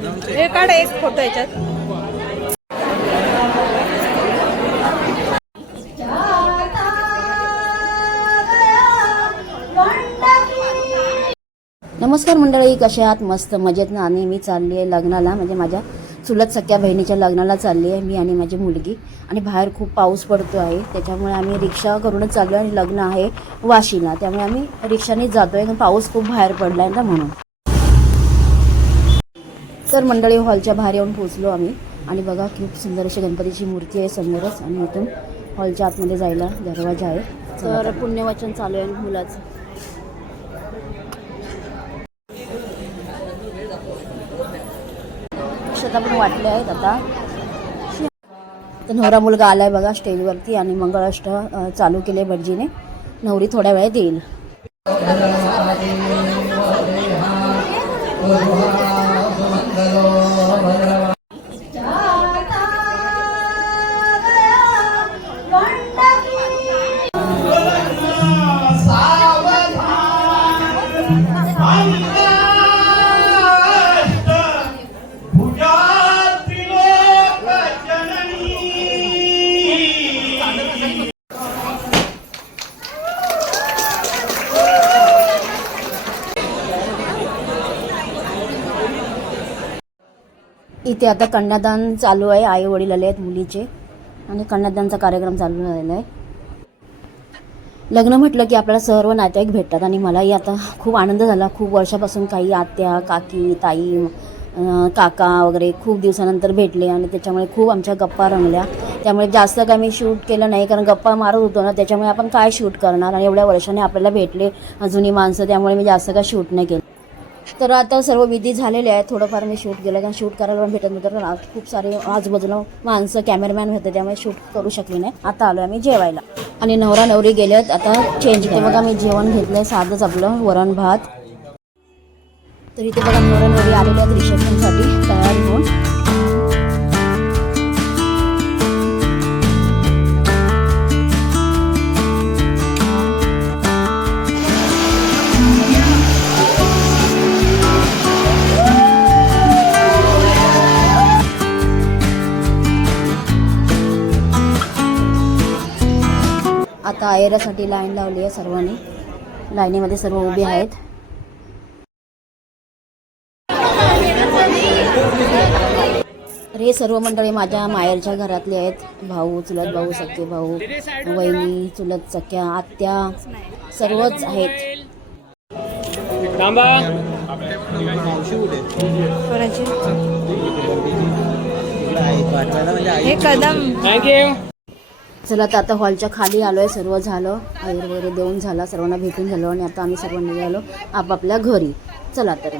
हे काढ एक फोटो याच्यात. नमस्कार मंडळी कशा आहात? मस्त मजेत ना? आणि मी चालली आहे लग्नाला म्हणजे माझ्या चुलत सख्या बहिणीच्या लग्नाला चालली आहे मी आणि माझी मुलगी. आणि बाहेर खूप पाऊस पडतो आहे त्याच्यामुळे आम्ही रिक्षा करूनच चाललो आहे आणि लग्न आहे वाशीला त्यामुळे आम्ही रिक्षानेच जातो आहे पाऊस खूप बाहेर पडला आहे ना म्हणून. तर मंडळी हॉलच्या बाहेर येऊन पोहोचलो आम्ही. आणि बघा खूप सुंदर अशी गणपतीची मूर्ती आहे समोरच. आणि इथून हॉलच्या आतमध्ये जायला दरवाजा आहे. तर पुण्यवचन चालू आहे मुलाचं. अक्षता पण वाटले आहेत आता. तर नवरा मुलगा आलाय बघा स्टेजवरती. आणि मंगळाष्ट चालू केले भटजीने. नवरी थोड्या वेळात येईल. इथे आता कन्यादान चालू आहे आई वडील आले आहेत मुलीचे. आणि कन्यादानचा कार्यक्रम चालू झालेला आहे. लग्न म्हटलं की आपल्याला सर्व नातेवाईक भेटतात आणि मलाही आता खूप आनंद झाला. खूप वर्षापासून काही आत्या काकी ताई काका वगैरे खूप दिवसानंतर भेटले आणि त्याच्यामुळे खूप आमच्या गप्पा रंगल्या. त्यामुळे जास्त काय मी शूट केलं नाही कारण गप्पा मारत होतो ना त्याच्यामुळे आपण काय शूट करणार आणि एवढ्या वर्षाने आपल्याला भेटले जुनी माणसं त्यामुळे मी जास्त काय शूट नाही केलं. तर आता सर्व विधी झालेले आहेत. थोडंफार मी शूट केलं कारण शूट करायला पण भेटत नव्हतं. कारण खूप सारे आजूबाजूला माणसं कॅमेरामॅन होते त्यामुळे शूट करू शकले नाही. आता आलो आम्ही जेवायला. आणि नवरा नवरी गेल्यात. आता चेंज ते बघा मी जेवण घेतलंय साधंच आपलं वरण भात. तर इथे बघा नवरा नवरी आलेल्या आहेत रिसेप्शनसाठी तयार होऊन. आता आयरासाठी लाईन लावली आहे सर्वांनी. लाईनीमध्ये सर्व उभे आहेत. हे सर्व मंडळी माझ्या माहेरच्या घरातले आहेत. भाऊ चुलत भाऊ सख्खे भाऊ वहिनी चुलत सख्या आत्या सर्वच आहेत. हे कदम थँक्यू चला तर आता हॉलच्या खाली आलो आहे सर्व झालं आयर वगैरे देऊन झाला सर्वांना भेटून झालं आणि आता आम्ही सर्व निघालो आपापल्या घरी. चला तर.